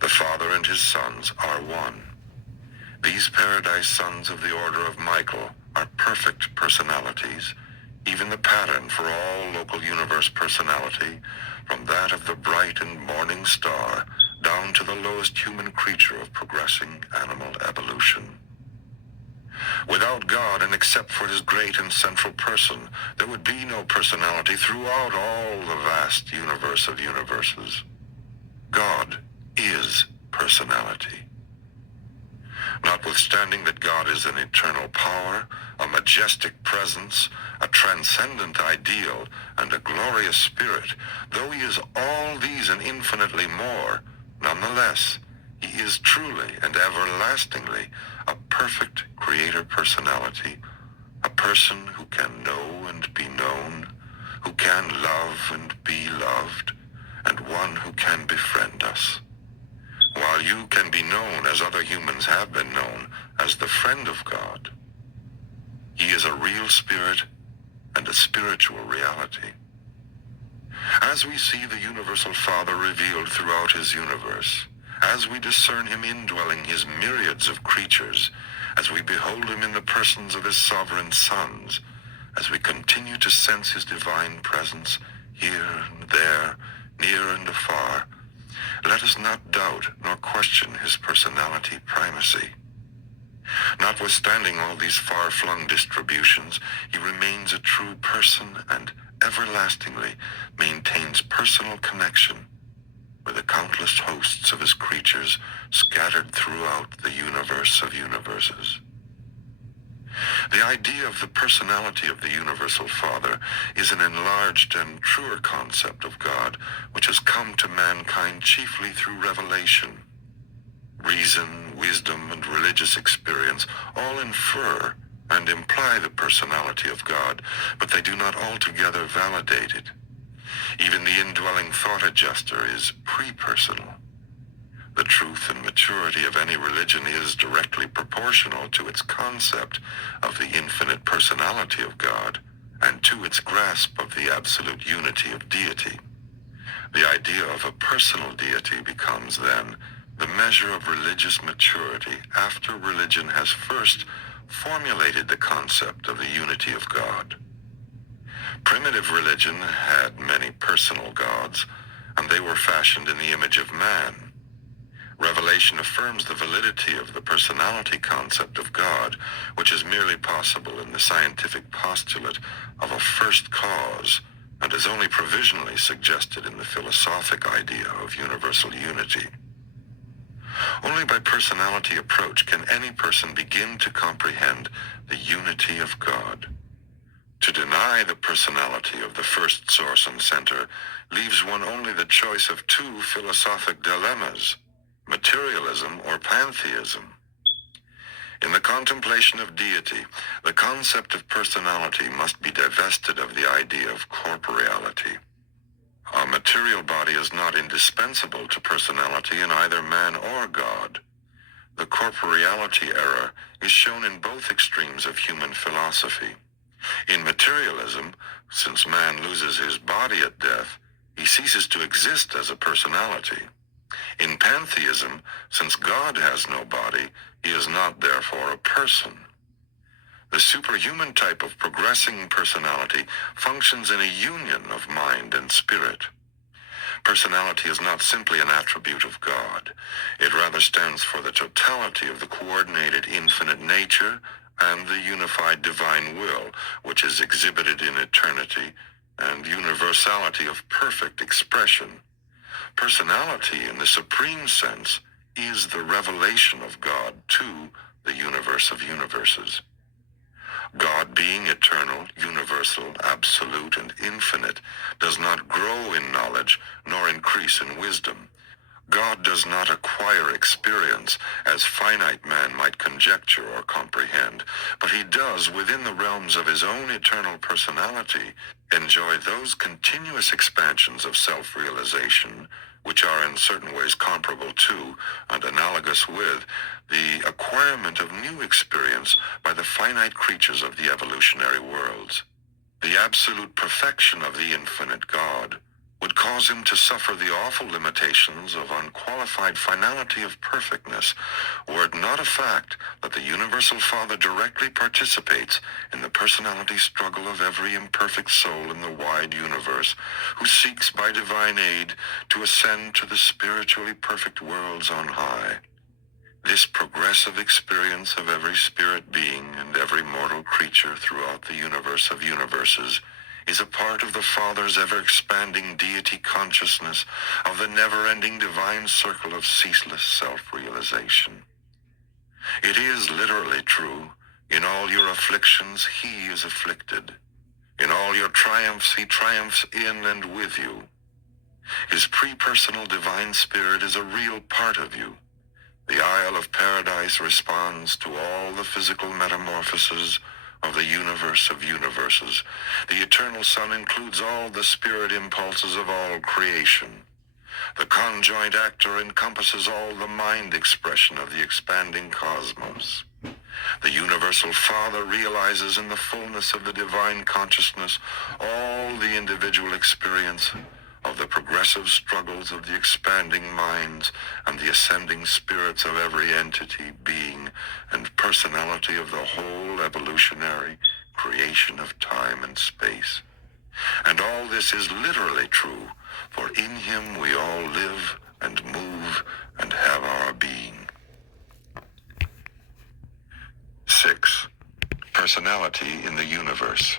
The Father and his sons are one. These paradise sons of the order of Michael are perfect personalities, even the pattern for all local universe personality, from that of the bright and morning star down to the lowest human creature of progressing animal evolution. Without God, and except for his great and central person, there would be no personality throughout all the vast universe of universes. God is personality. Notwithstanding that God is an eternal power, a majestic presence, a transcendent ideal, and a glorious spirit, though he is all these and infinitely more, nonetheless, he is truly and everlastingly a perfect creator personality, a person who can know and be known, who can love and be loved, and one who can befriend us. While you can be known as other humans have been known as the friend of God, he is a real spirit and a spiritual reality. As we see the universal Father revealed throughout his universe, as we discern him indwelling his myriads of creatures, as we behold him in the persons of his sovereign sons, as we continue to sense his divine presence here and there, near and afar, let us not doubt nor question his personality primacy. Notwithstanding all these far-flung distributions, he remains a true person and everlastingly maintains personal connection with the countless hosts of his creatures scattered throughout the universe of universes. The idea of the personality of the Universal Father is an enlarged and truer concept of God, which has come to mankind chiefly through revelation. Reason, wisdom, and religious experience all infer and imply the personality of God, but they do not altogether validate it. Even the indwelling thought adjuster is pre-personal. The truth and maturity of any religion is directly proportional to its concept of the infinite personality of God and to its grasp of the absolute unity of deity. The idea of a personal deity becomes, then, the measure of religious maturity after religion has first formulated the concept of the unity of God. Primitive religion had many personal gods, and they were fashioned in the image of man. Revelation affirms the validity of the personality concept of God, which is merely possible in the scientific postulate of a first cause, and is only provisionally suggested in the philosophic idea of universal unity. Only by personality approach can any person begin to comprehend the unity of God. To deny the personality of the first source and center leaves one only the choice of two philosophic dilemmas: materialism or pantheism. In the contemplation of deity, the concept of personality must be divested of the idea of corporeality. A material body is not indispensable to personality in either man or God. The corporeality error is shown in both extremes of human philosophy. In materialism, since man loses his body at death, he ceases to exist as a personality. In pantheism, since God has no body, he is not therefore a person. The superhuman type of progressing personality functions in a union of mind and spirit. Personality is not simply an attribute of God. It rather stands for the totality of the coordinated infinite nature and the unified divine will, which is exhibited in eternity, and universality of perfect expression. Personality, in the supreme sense, is the revelation of God to the universe of universes. God, being eternal, universal, absolute, and infinite, does not grow in knowledge nor increase in wisdom. God does not acquire experience as finite man might conjecture or comprehend, but he does, within the realms of his own eternal personality, enjoy those continuous expansions of self-realization which are in certain ways comparable to and analogous with the acquirement of new experience by the finite creatures of the evolutionary worlds. The absolute perfection of the infinite God, would cause him to suffer the awful limitations of unqualified finality of perfectness, were it not a fact that the Universal Father directly participates in the personality struggle of every imperfect soul in the wide universe, who seeks by divine aid to ascend to the spiritually perfect worlds on high. This progressive experience of every spirit being and every mortal creature throughout the universe of universes is a part of the Father's ever-expanding deity consciousness of the never-ending divine circle of ceaseless self-realization. It is literally true, in all your afflictions he is afflicted. In all your triumphs he triumphs in and with you. His pre-personal divine spirit is a real part of you. The Isle of Paradise responds to all the physical metamorphoses of the universe of universes. The eternal Son includes all the spirit impulses of all creation. The conjoint actor encompasses all the mind expression of the expanding cosmos. The Universal Father realizes in the fullness of the divine consciousness all the individual experience of the progressive struggles of the expanding minds and the ascending spirits of every entity, being, and personality of the whole evolutionary creation of time and space. And all this is literally true, for in him we all live and move and have our being. 6. Personality in the universe.